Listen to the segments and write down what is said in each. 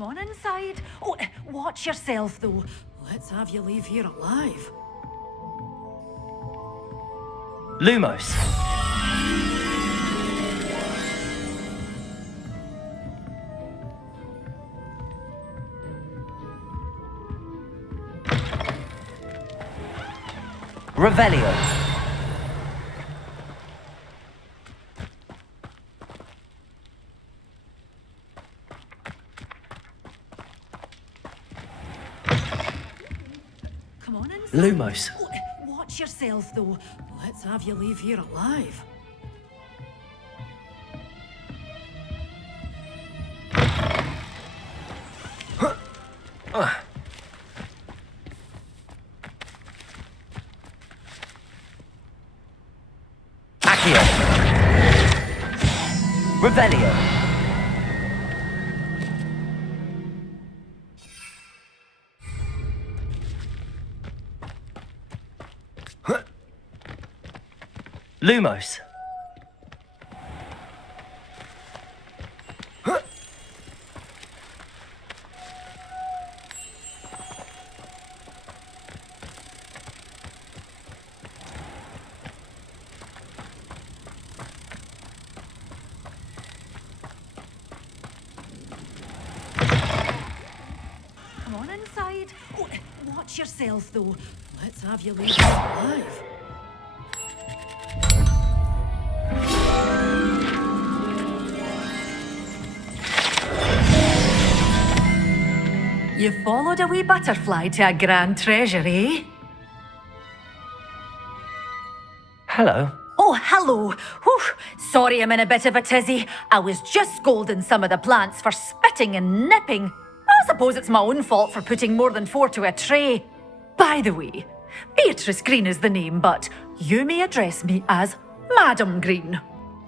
Come on inside. Oh, watch yourself, though. Let's have you leave here alive. Lumos. Revelio. Come on inside. Lumos. Oh, watch yourself, though. Let's have you leave here alive. Accio. Revelio. Lumos. Come on inside. Oh, watch yourself, though. Let's have you leave here alive. You followed a wee butterfly to a grand treasure, eh? Hello. Oh, hello. Whew. Sorry I'm in a bit of a tizzy. I was just scolding some of the plants for spitting and nipping. I suppose it's my own fault for putting more than 4 to a tray. By the way, Beatrice Green is the name, but you may address me as Madam Green.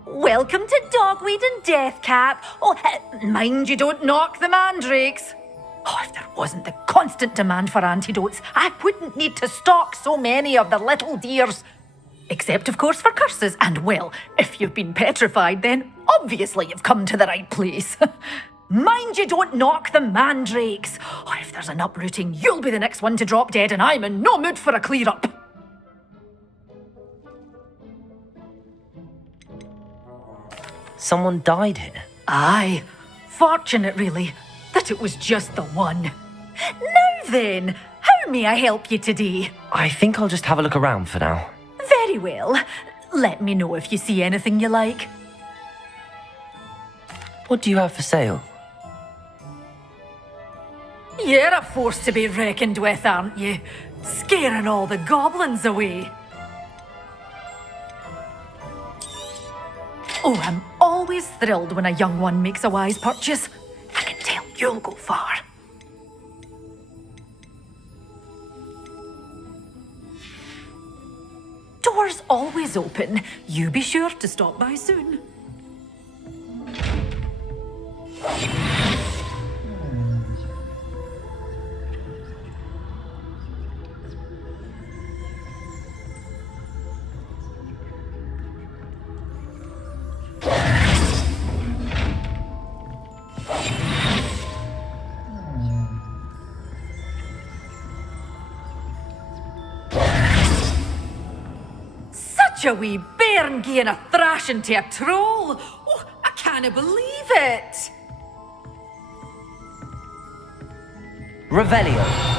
Welcome to Dogweed and Deathcap. Oh, mind you don't knock the mandrakes. Oh, if there wasn't the constant demand for antidotes, I wouldn't need to stock so many of the little dears. Except, of course, for curses. And, well, if you've been petrified, then obviously you've come to the right place. Mind you don't knock the mandrakes. Oh, if there's an uprooting, you'll be the next one to drop dead, and I'm in no mood for a clear-up. Someone died here. Aye. Fortunate, really, that it was just the one. Now then, how may I help you today? I think I'll just have a look around for now. Very well. Let me know if you see anything you like. What do you have for sale? You're a force to be reckoned with, aren't you? Scaring all the goblins away. Oh, I'm always thrilled when a young one makes a wise purchase. I can tell you'll go far. Doors always open. You be sure to stop by soon. Such a wee bairn gieing a thrashing to a troll. Oh, I can't believe it. Revelio.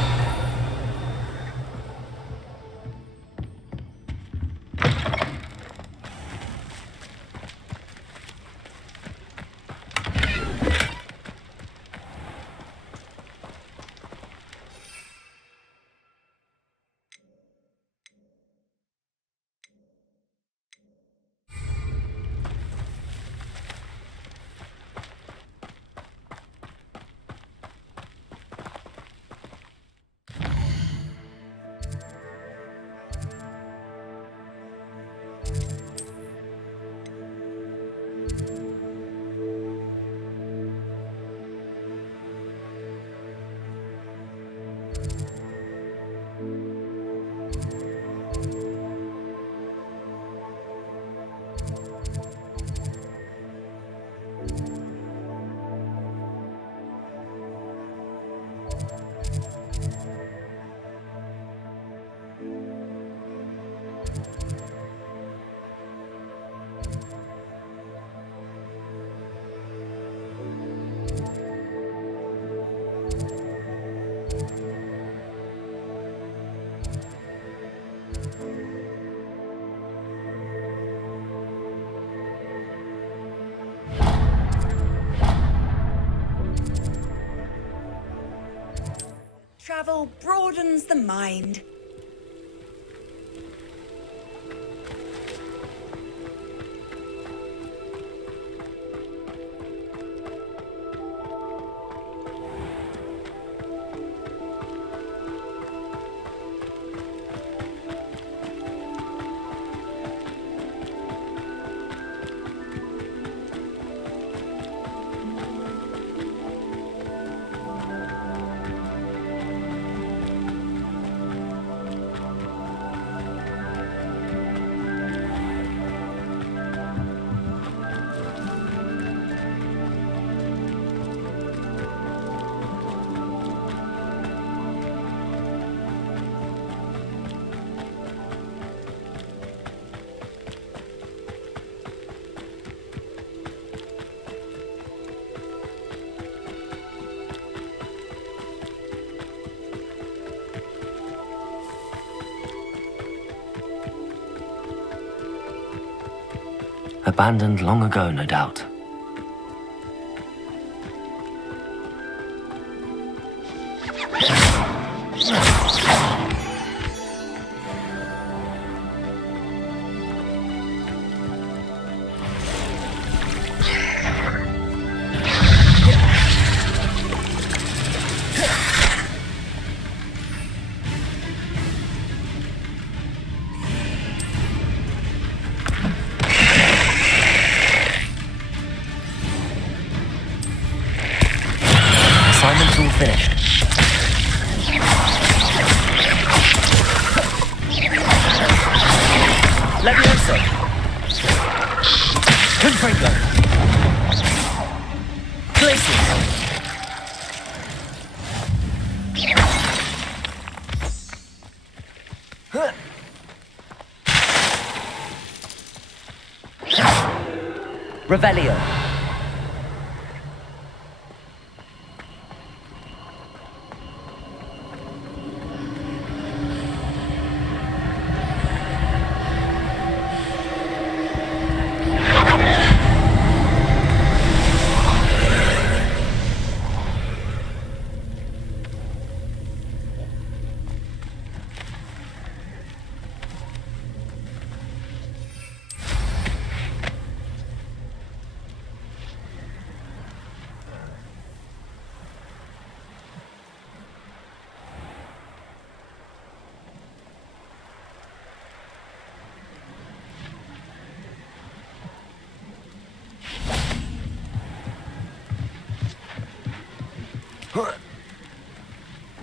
travel broadens the mind. Abandoned long ago, no doubt. Assignment's all finished. Levioso. Confringo. Glacius. Revelio.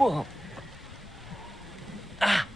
Whoa. Ah.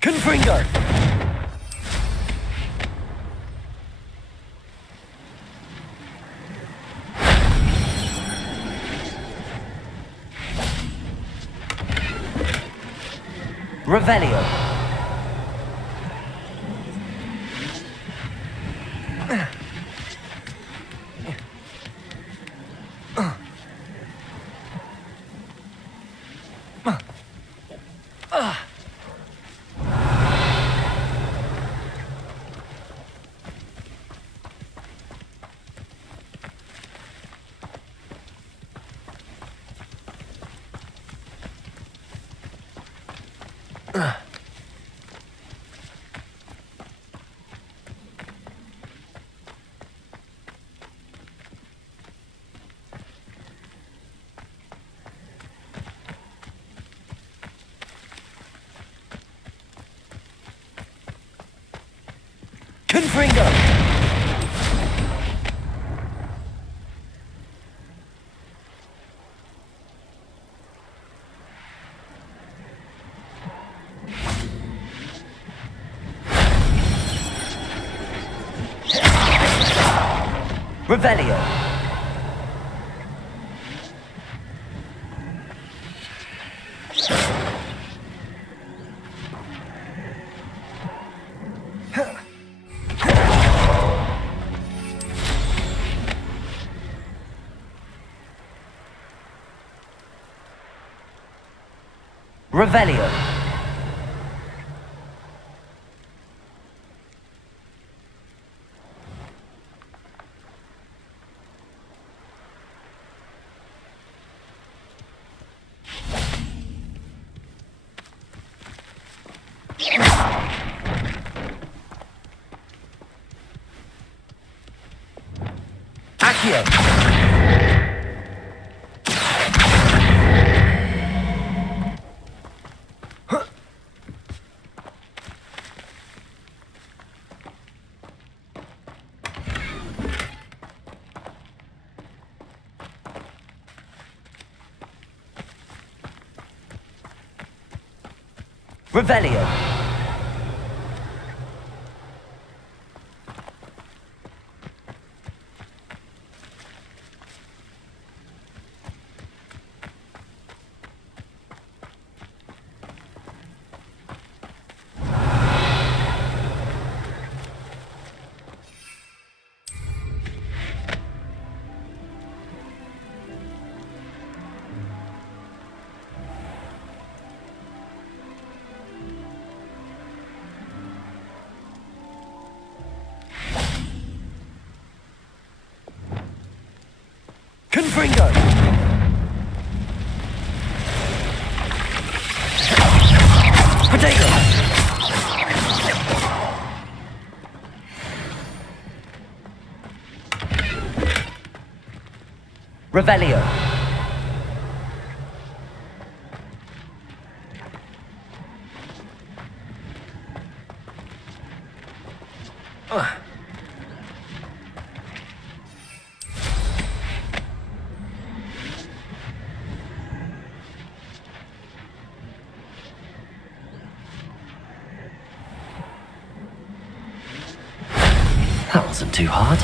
Confringo! Revelio. Confringo! Revelio. Revelio. Accio. Revelio. Confringo! Potato! Revelio. That wasn't too hard.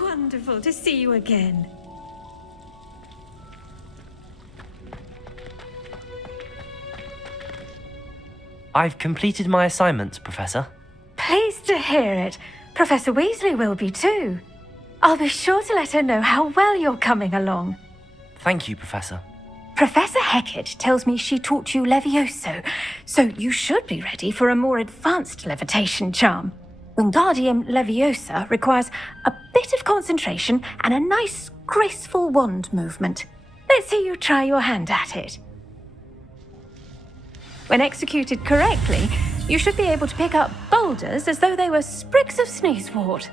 Wonderful to see you again. I've completed my assignments, Professor. Pleased to hear it. Professor Weasley will be too. I'll be sure to let her know how well you're coming along. Thank you, Professor. Professor Hecat tells me she taught you Levioso, so you should be ready for a more advanced levitation charm. Wingardium Leviosa requires a bit of concentration and a nice, graceful wand movement. Let's see you try your hand at it. When executed correctly, you should be able to pick up boulders as though they were sprigs of sneezewort.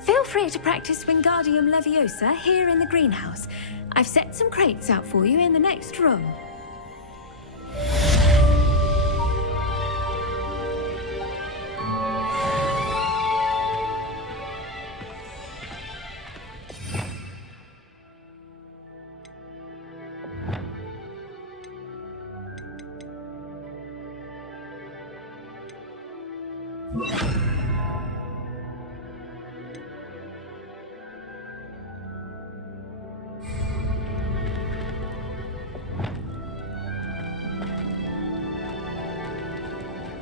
Feel free to practice Wingardium Leviosa here in the greenhouse. I've set some crates out for you in the next room.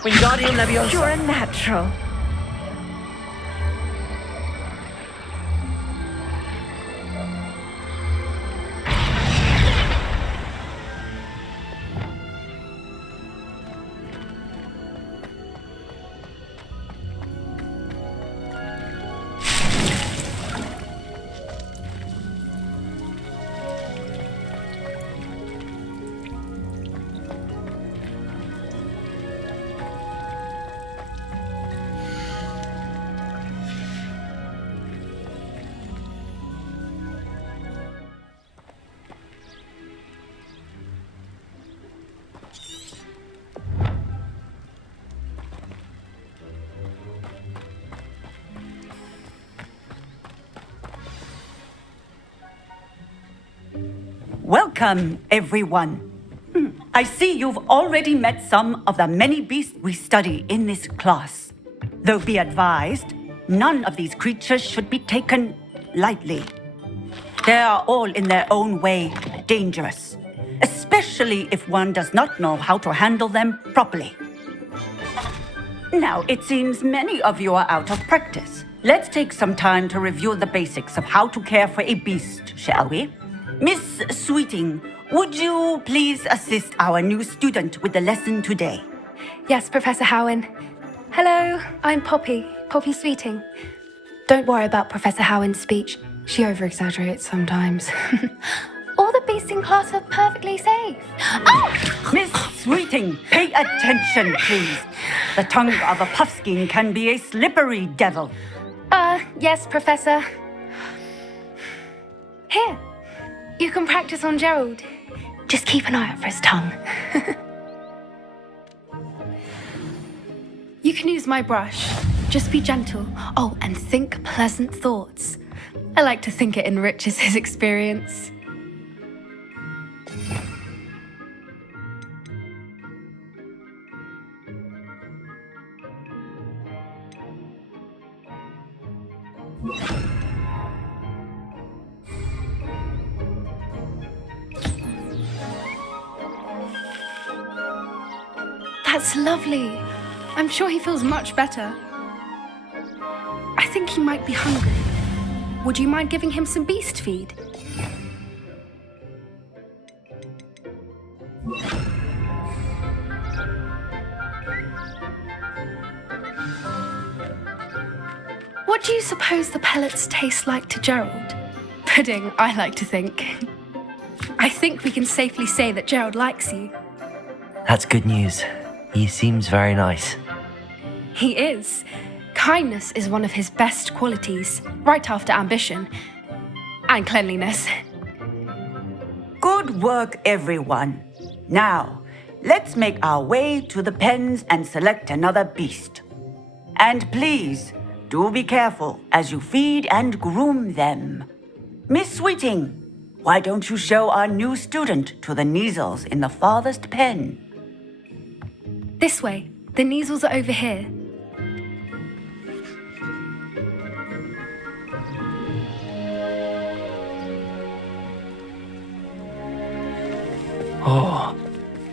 Wingardium Leviosa! You're a natural. Welcome, everyone. I see you've already met some of the many beasts we study in this class. Though be advised, none of these creatures should be taken lightly. They are all in their own way dangerous, especially if one does not know how to handle them properly. Now, it seems many of you are out of practice. Let's take some time to review the basics of how to care for a beast, shall we? Miss Sweeting, would you please assist our new student with the lesson today? Yes, Professor Howin. Hello, I'm Poppy Sweeting. Don't worry about Professor Howin's speech. She over-exaggerates sometimes. All the beasts in class are perfectly safe. Oh! Miss Sweeting, pay attention, please. The tongue of a puffskein can be a slippery devil. Yes, Professor. Here, you can practice on Gerald. Just keep an eye out for his tongue. You can use my brush. Just be gentle. Oh, and think pleasant thoughts. I like to think it enriches his experience. That's lovely. I'm sure he feels much better. I think he might be hungry. Would you mind giving him some beast feed? What do you suppose the pellets taste like to Gerald? Pudding, I like to think. I think we can safely say that Gerald likes you. That's good news. He seems very nice. He is. Kindness is one of his best qualities, right after ambition and cleanliness. Good work, everyone. Now, let's make our way to the pens and select another beast. And please, do be careful as you feed and groom them. Miss Sweeting, why don't you show our new student to the Neasels in the farthest pen? This way. The Neasels are over here. Oh,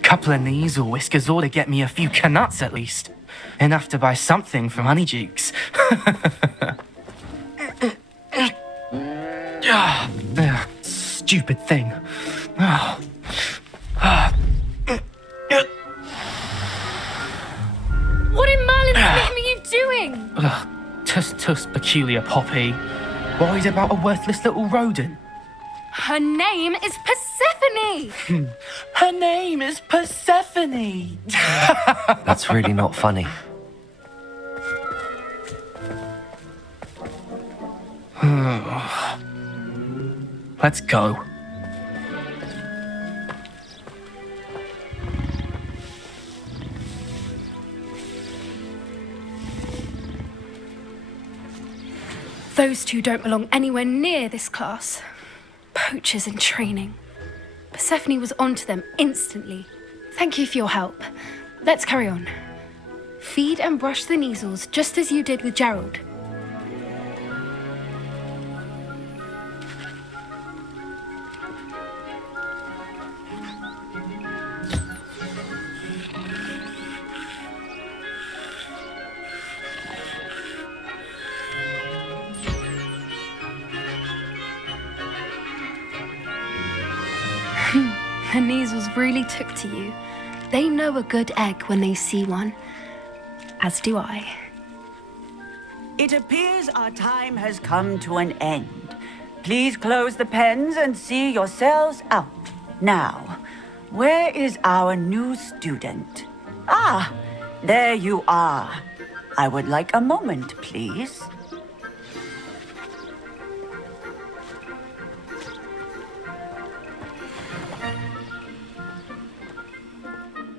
couple of Neasel whiskers ought to get me a few canuts at least. Enough to buy something from Honeydukes. Stupid thing. What in Merlin's name are you doing? Tuss, peculiar Poppy. Worried about a worthless little rodent? Her name is Persephone! Her name is Persephone! That's really not funny. Let's go. Those two don't belong anywhere near this class. Poachers in training. Persephone was onto them instantly. Thank you for your help. Let's carry on. Feed and brush the Neasels just as you did with Gerald. The Neasels really took to you. They know a good egg when they see one. As do I. It appears our time has come to an end. Please close the pens and see yourselves out. Now, where is our new student? Ah, there you are. I would like a moment, please.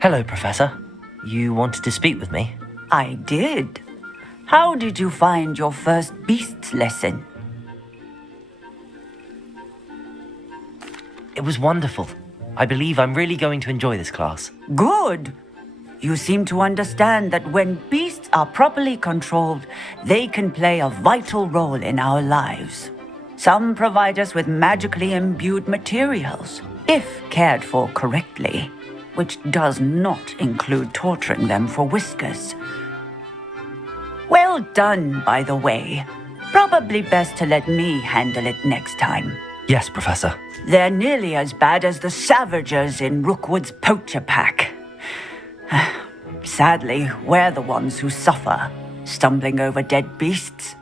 Hello, Professor. You wanted to speak with me? I did. How did you find your first beasts lesson? It was wonderful. I believe I'm really going to enjoy this class. Good. You seem to understand that when beasts are properly controlled, they can play a vital role in our lives. Some provide us with magically imbued materials, if cared for correctly, which does not include torturing them for whiskers. Well done, by the way. Probably best to let me handle it next time. Yes, Professor. They're nearly as bad as the Savagers in Rookwood's poacher pack. Sadly, we're the ones who suffer, stumbling over dead beasts.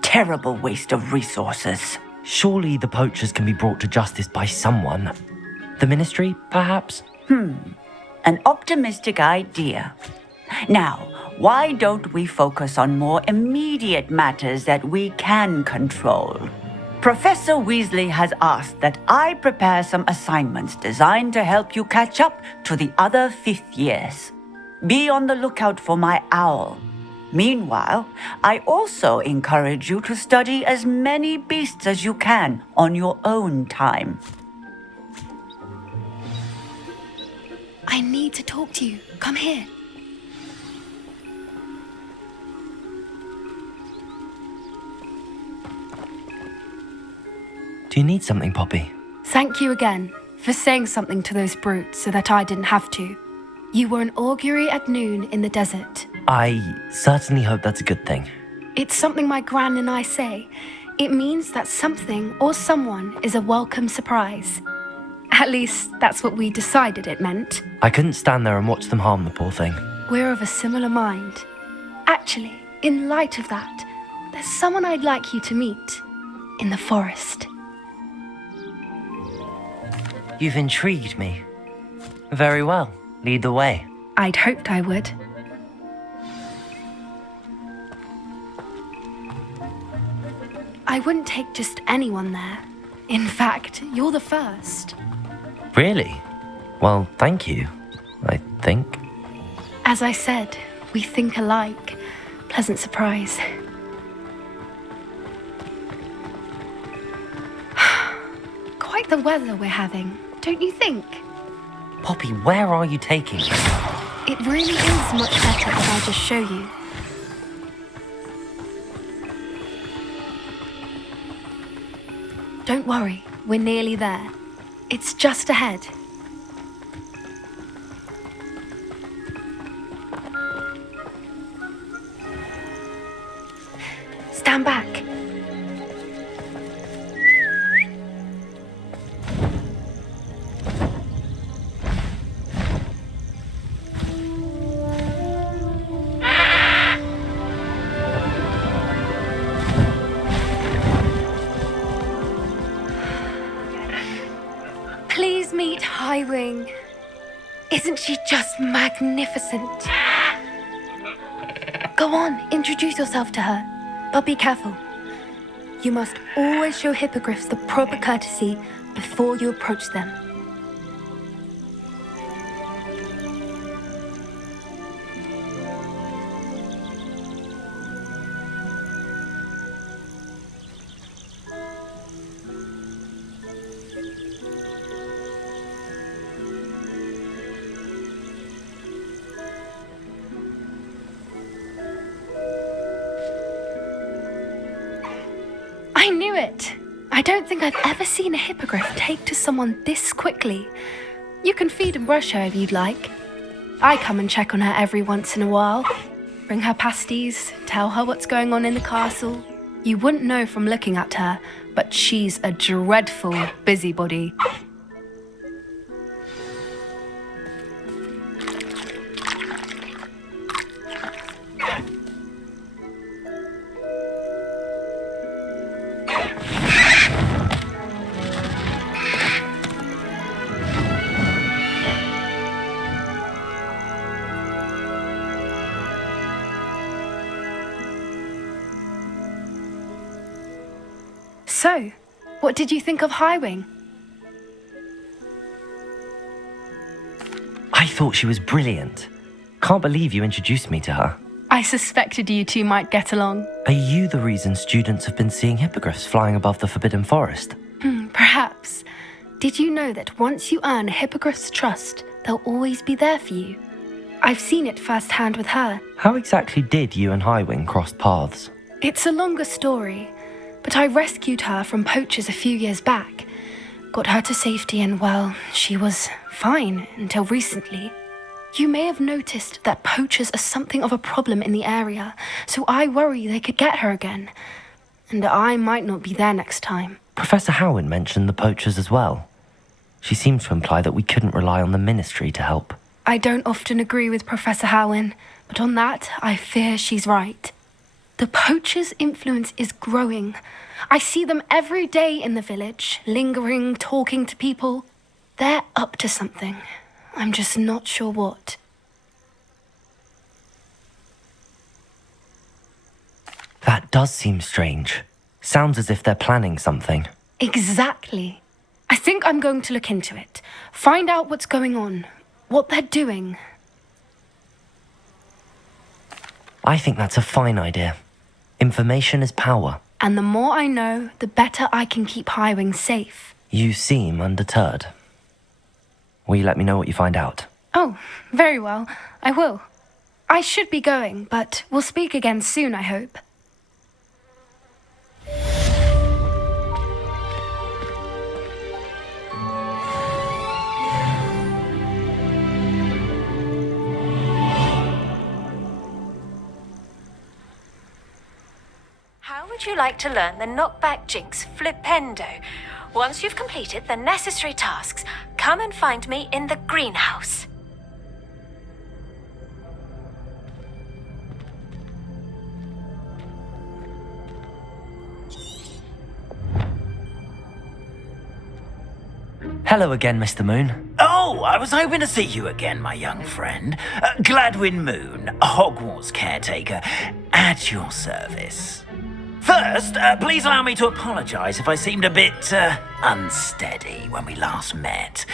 Terrible waste of resources. Surely the poachers can be brought to justice by someone. The Ministry, perhaps? An optimistic idea. Now, why don't we focus on more immediate matters that we can control? Professor Weasley has asked that I prepare some assignments designed to help you catch up to the other fifth years. Be on the lookout for my owl. Meanwhile, I also encourage you to study as many beasts as you can on your own time. I need to talk to you. Come here. Do you need something, Poppy? Thank you again for saying something to those brutes so that I didn't have to. You were an augury at noon in the desert. I certainly hope that's a good thing. It's something my gran and I say. It means that something or someone is a welcome surprise. At least, that's what we decided it meant. I couldn't stand there and watch them harm the poor thing. We're of a similar mind. Actually, in light of that, there's someone I'd like you to meet. In the forest. You've intrigued me. Very well. Lead the way. I'd hoped I would. I wouldn't take just anyone there. In fact, you're the first. Really? Well, thank you. I As I said, we think alike. Pleasant surprise. Quite the weather we're having, don't you think? Poppy, where are you taking me? It really is much better if I just show you. Don't worry, we're nearly there. It's just ahead. Stand back. Please meet Highwing. Isn't she just magnificent? Go on, introduce yourself to her. But be careful. You must always show hippogriffs the proper courtesy before you approach them. I knew it! I don't think I've ever seen a hippogriff take to someone this quickly. You can feed and brush her if you'd like. I come and check on her every once in a while. Bring her pasties, tell her what's going on in the castle. You wouldn't know from looking at her, but she's a dreadful busybody. So, what did you think of Highwing? I thought she was brilliant. Can't believe you introduced me to her. I suspected you two might get along. Are you the reason students have been seeing hippogriffs flying above the Forbidden Forest? Perhaps. Did you know that once you earn a hippogriff's trust, they'll always be there for you? I've seen it firsthand with her. How exactly did you and Highwing cross paths? It's a longer story, but I rescued her from poachers a few years back. Got her to safety and, well, she was fine until recently. You may have noticed that poachers are something of a problem in the area, so I worry they could get her again. And I might not be there next time. Professor Howen mentioned the poachers as well. She seemed to imply that we couldn't rely on the ministry to help. I don't often agree with Professor Howen, but on that, I fear she's right. The poachers' influence is growing. I see them every day in the village, lingering, talking to people. They're up to something. I'm just not sure what. That does seem strange. Sounds as if they're planning something. Exactly. I think I'm going to look into it. Find out what's going on, what they're doing. I think that's a fine idea. Information is power. And the more I know, the better I can keep Highwing safe. You seem undeterred. Will you let me know what you find out? Oh, very well. I will. I should be going, but we'll speak again soon, I hope. How would you like to learn the knockback jinx flipendo? Once you've completed the necessary tasks, come and find me in the greenhouse. Hello again, Mr. Moon. Oh, I was hoping to see you again, my young friend. Gladwin Moon, Hogwarts caretaker, at your service. First, please allow me to apologize if I seemed a bit unsteady when we last met.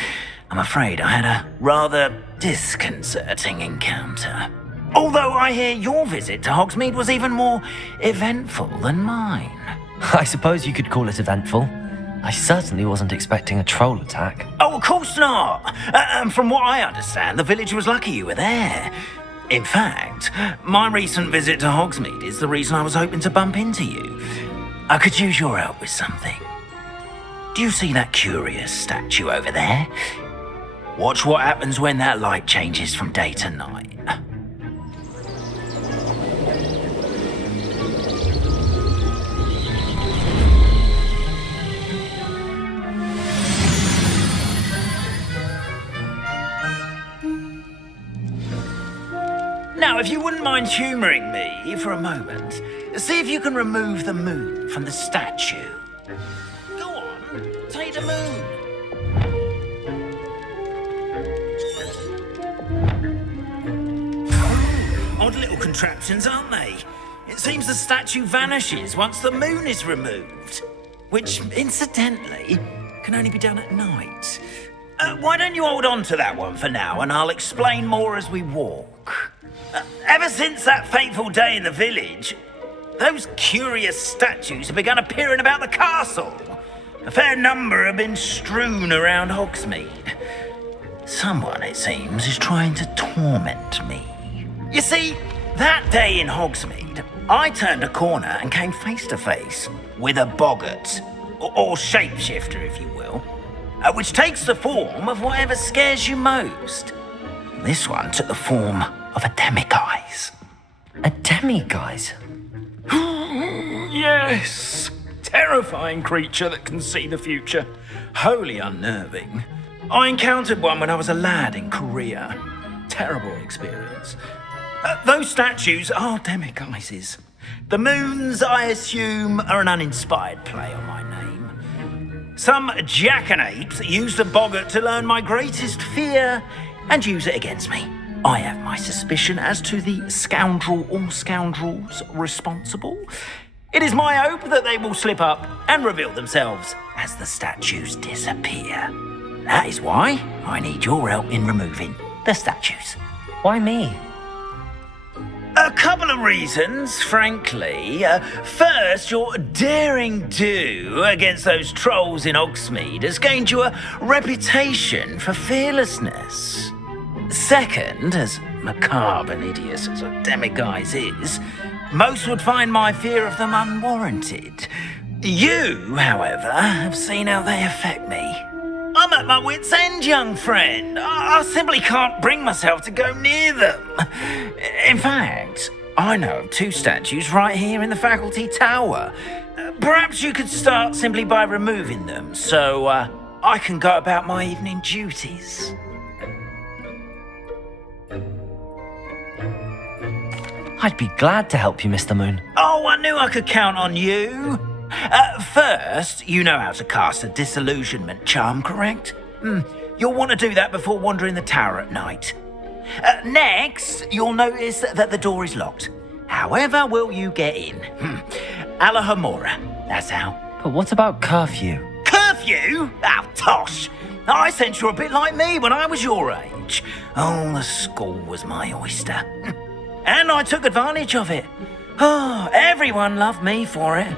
I'm afraid I had a rather disconcerting encounter. Although I hear your visit to Hogsmeade was even more eventful than mine. I suppose you could call it eventful. I certainly wasn't expecting a troll attack. Oh, of course not. And from what I understand, the village was lucky you were there. In fact, my recent visit to Hogsmeade is the reason I was hoping to bump into you. I could use your help with something. Do you see that curious statue over there? Watch what happens when that light changes from day to night. Now, if you wouldn't mind humouring me for a moment, see if you can remove the moon from the statue. Go on, take the moon. Odd little contraptions, aren't they? It seems the statue vanishes once the moon is removed. Which, incidentally, can only be done at night. Why don't you hold on to that one for now, and I'll explain more as we walk. Ever since that fateful day in the village, those curious statues have begun appearing about the castle. A fair number have been strewn around Hogsmeade. Someone, it seems, is trying to torment me. You see, that day in Hogsmeade, I turned a corner and came face to face with a boggart, or shapeshifter, if you will, which takes the form of whatever scares you most. This one took the form of a demiguise. A demiguise? Yes! Terrifying creature that can see the future. Wholly unnerving. I encountered one when I was a lad in Korea. Terrible experience. Those statues are demiguises. The moons, I assume, are an uninspired play on my name. Some jackanapes used a boggart to learn my greatest fear and use it against me. I have my suspicion as to the scoundrel or scoundrels responsible. It is my hope that they will slip up and reveal themselves as the statues disappear. That is why I need your help in removing the statues. Why me? A couple of reasons, frankly. First, your daring do against those trolls in Hogsmeade has gained you a reputation for fearlessness. Second, as macabre and hideous as a demiguise is, most would find my fear of them unwarranted. You, however, have seen how they affect me. I'm at my wit's end, young friend. I simply can't bring myself to go near them. In fact, I know of two statues right here in the faculty tower. Perhaps you could start simply by removing them, so I can go about my evening duties. I'd be glad to help you, Mr. Moon. Oh, I knew I could count on you. First, you know how to cast a disillusionment charm, correct? You'll want to do that before wandering the tower at night. Next, you'll notice that the door is locked. However will you get in? Alahomora, that's how. But what about curfew? Curfew? Oh, tosh. I sense you're a bit like me when I was your age. Oh, the school was my oyster. And I took advantage of it. Oh, everyone loved me for it.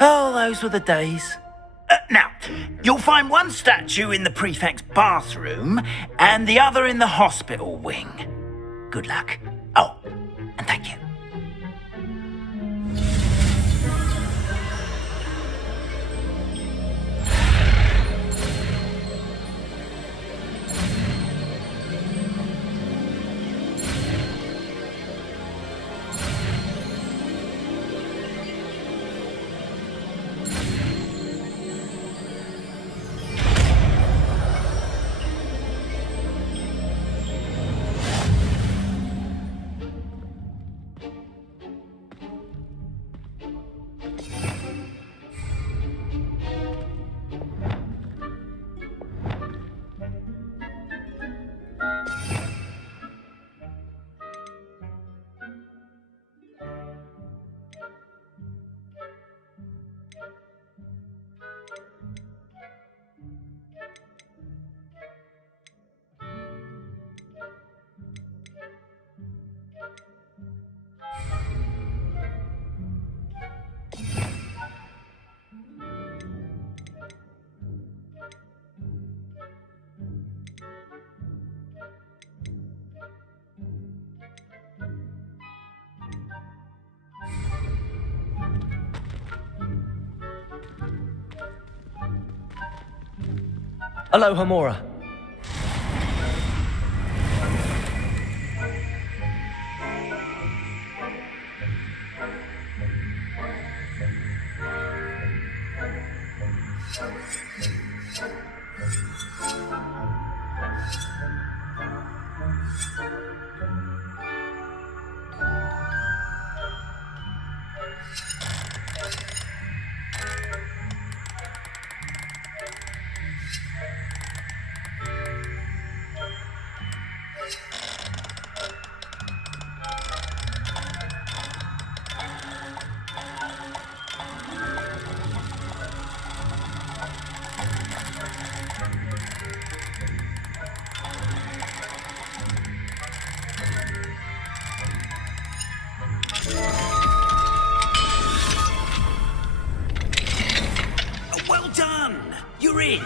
Oh, those were the days. Now, you'll find one statue in the prefect's bathroom and the other in the hospital wing. Good luck. Oh, and thank you. Aloha, Mora. Well done! You're in.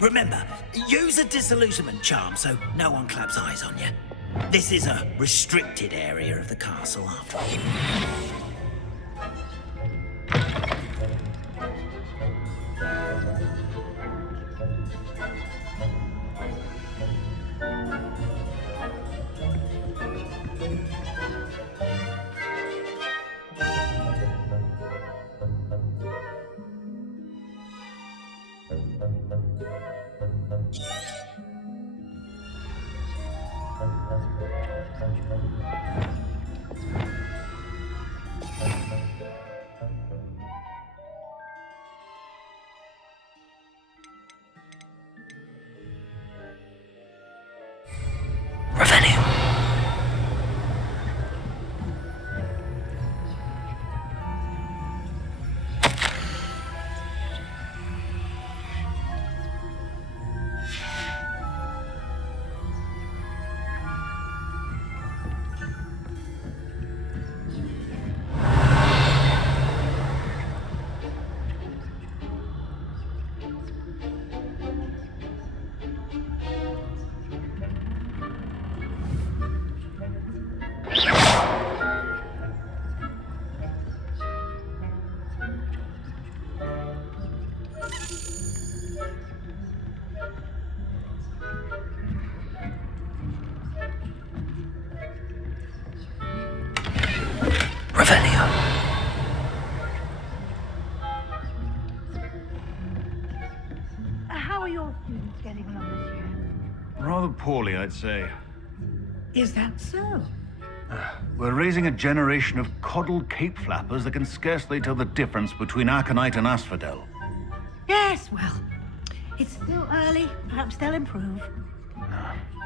Remember, use a disillusionment charm so no one claps eyes on you. This is a restricted area of the castle after all. Revenue. Revelio. How are your students getting along this year? Rather poorly, I'd say. Is that so? We're raising a generation of coddled cape flappers that can scarcely tell the difference between aconite and asphodel. Yes, well, it's still early. Perhaps they'll improve.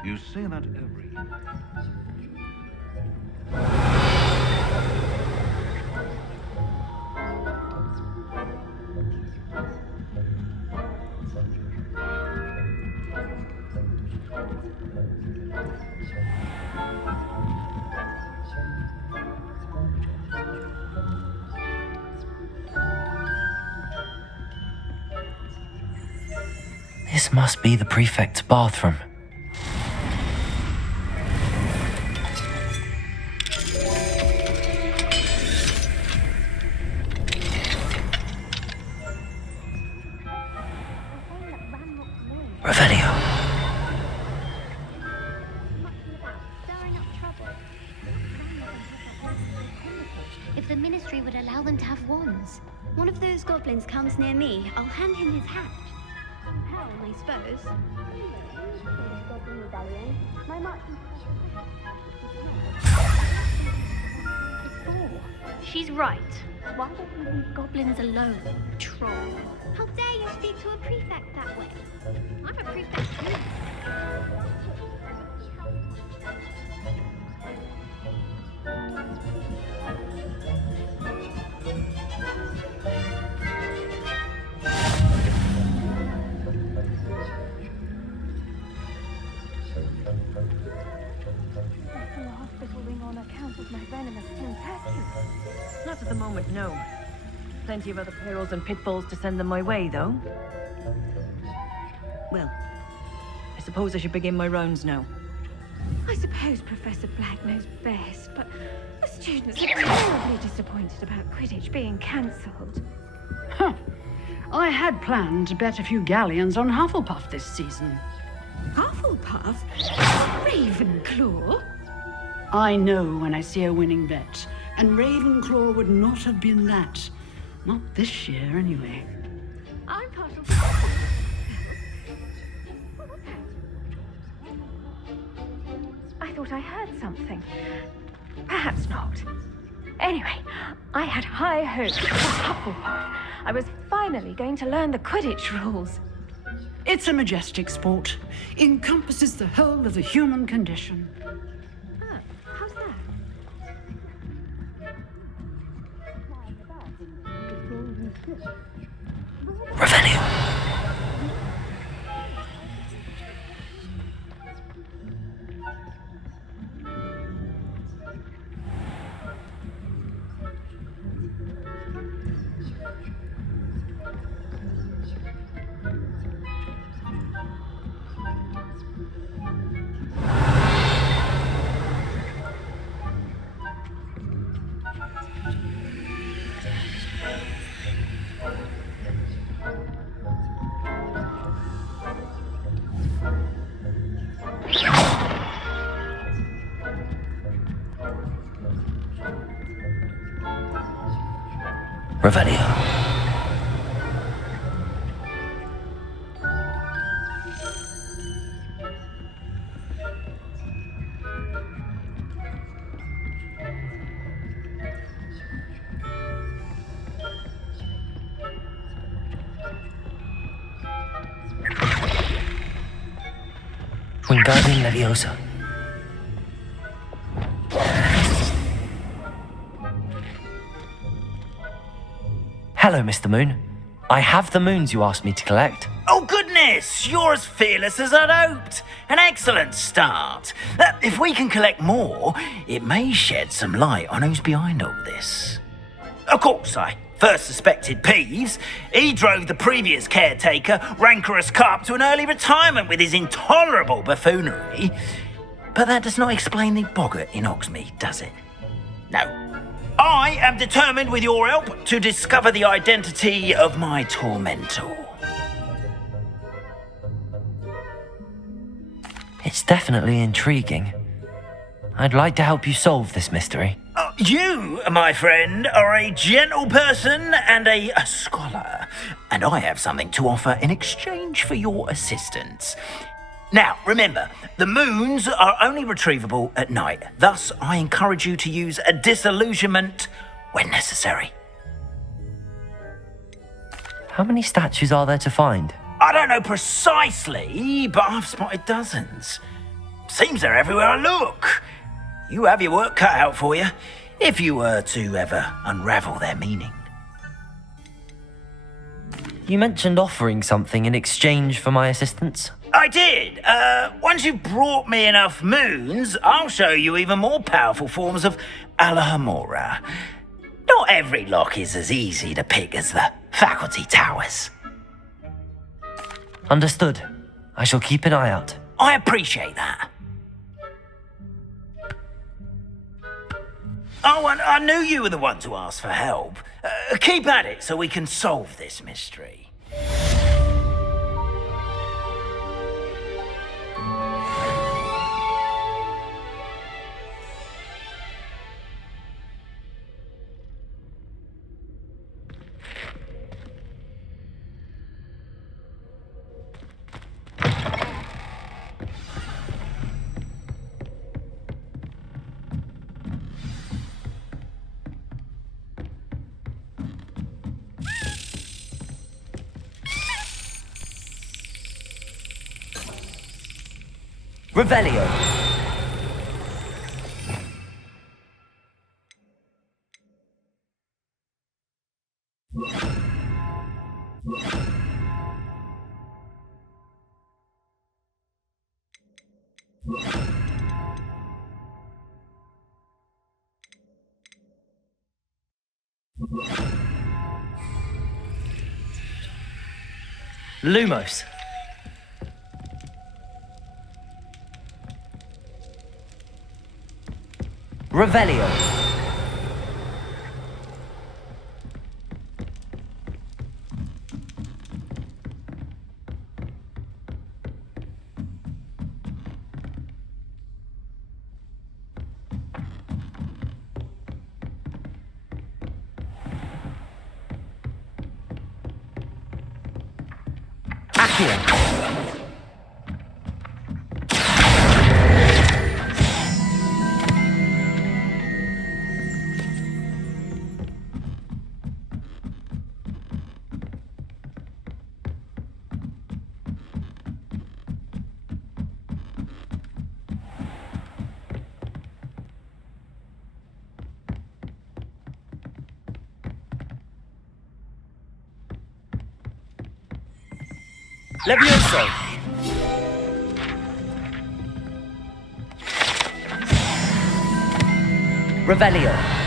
You say that every year. This must be the prefect's bathroom. Revelio. If the ministry would allow them to have wands. One of those goblins comes near me, I'll hand him his hat. Hell, I suppose. She's right. Why don't you leave goblins alone, troll? How dare you speak to a prefect that way? I'm a prefect too. Not at the moment, no. Plenty of other perils and pitfalls to send them my way, though. Well, I suppose I should begin my rounds now. I suppose Professor Black knows best, but the students are terribly disappointed about Quidditch being cancelled. Huh. I had planned to bet a few galleons on Hufflepuff this season. Hufflepuff? Ravenclaw? I know when I see a winning bet, and Ravenclaw would not have been that. Not this year, anyway. I'm partial. I thought I heard something. Perhaps not. Anyway, I had high hopes for Hufflepuff. I was finally going to learn the Quidditch rules. It's a majestic sport. Encompasses the whole of the human condition. Oh, how's that? Revelio. Revelio. Wingardium Leviosa. Hello, Mr. Moon. I have the moons you asked me to collect. Oh, goodness! You're as fearless as I'd hoped. An excellent start. If we can collect more, it may shed some light on who's behind all this. Of course, I first suspected Peeves. He drove the previous caretaker, Rancorous Carp, to an early retirement with his intolerable buffoonery. But that does not explain the boggart in Hogsmeade, does it? No. I am determined, with your help, to discover the identity of my tormentor. It's definitely intriguing. I'd like to help you solve this mystery. You, my friend, are a gentle person and a scholar, and I have something to offer in exchange for your assistance. Now, remember, the moons are only retrievable at night. Thus, I encourage you to use a disillusionment when necessary. How many statues are there to find? I don't know precisely, but I've spotted dozens. Seems they're everywhere I look. You have your work cut out for you, if you were to ever unravel their meaning. You mentioned offering something in exchange for my assistance. I did. Once you've brought me enough moons, I'll show you even more powerful forms of Alohomora. Not every lock is as easy to pick as the faculty towers. Understood. I shall keep an eye out. I appreciate that. Oh, and I knew you were the one to ask for help. Keep at it so we can solve this mystery. Revelio. Lumos. Revelio. Here. Levioso! Revelio.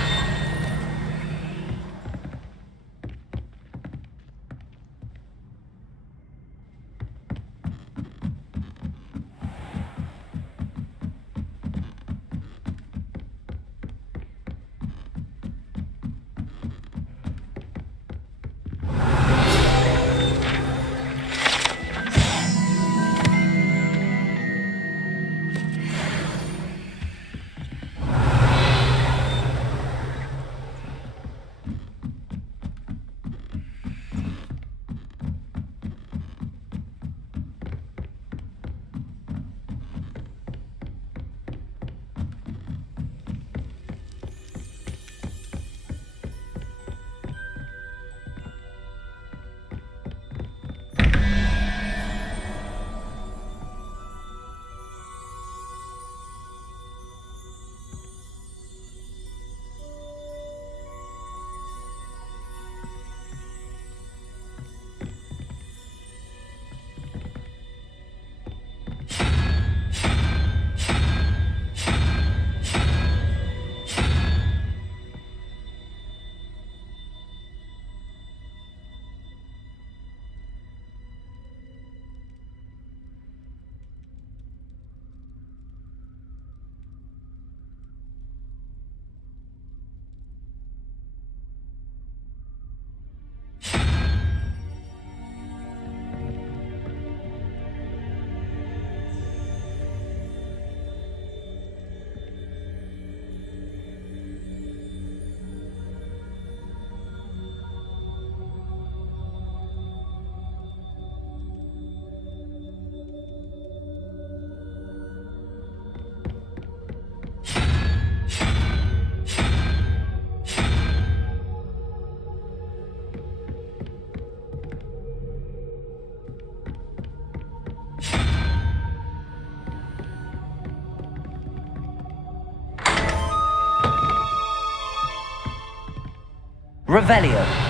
Revelio.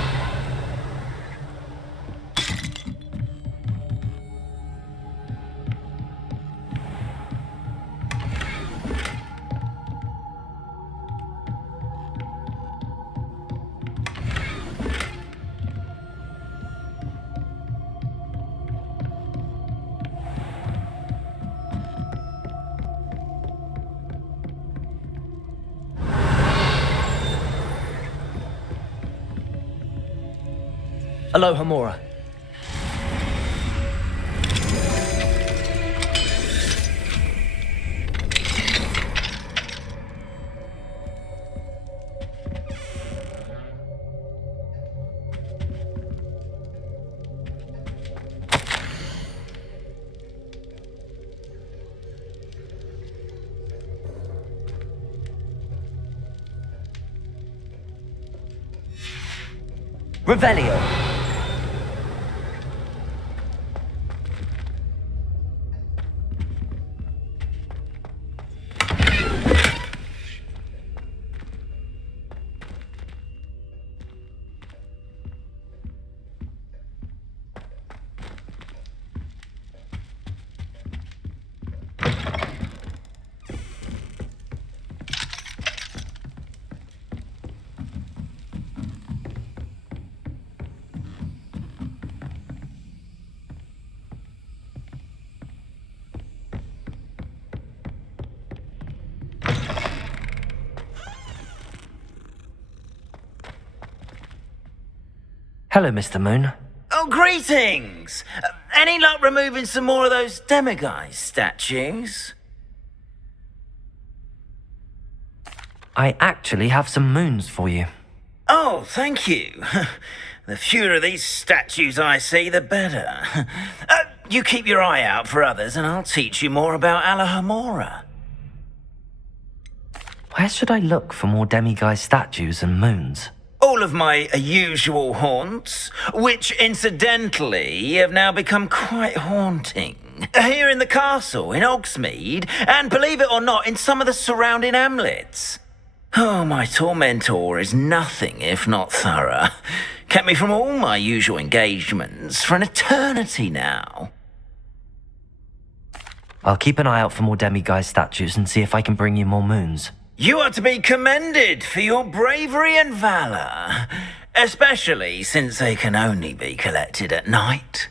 Aloha Mora. Revelio. Hello, Mr. Moon. Oh, greetings! Any luck removing some more of those demiguise statues? I actually have some moons for you. Oh, thank you. The fewer of these statues I see, the better. you keep your eye out for others and I'll teach you more about Alohomora. Where should I look for more demiguise statues and moons? All of my usual haunts, which incidentally have now become quite haunting. Here in the castle, in Hogsmeade, and believe it or not, in some of the surrounding hamlets. Oh, my tormentor is nothing if not thorough. Kept me from all my usual engagements for an eternity now. I'll keep an eye out for more demiguise statues and see if I can bring you more moons. You are to be commended for your bravery and valor, especially since they can only be collected at night.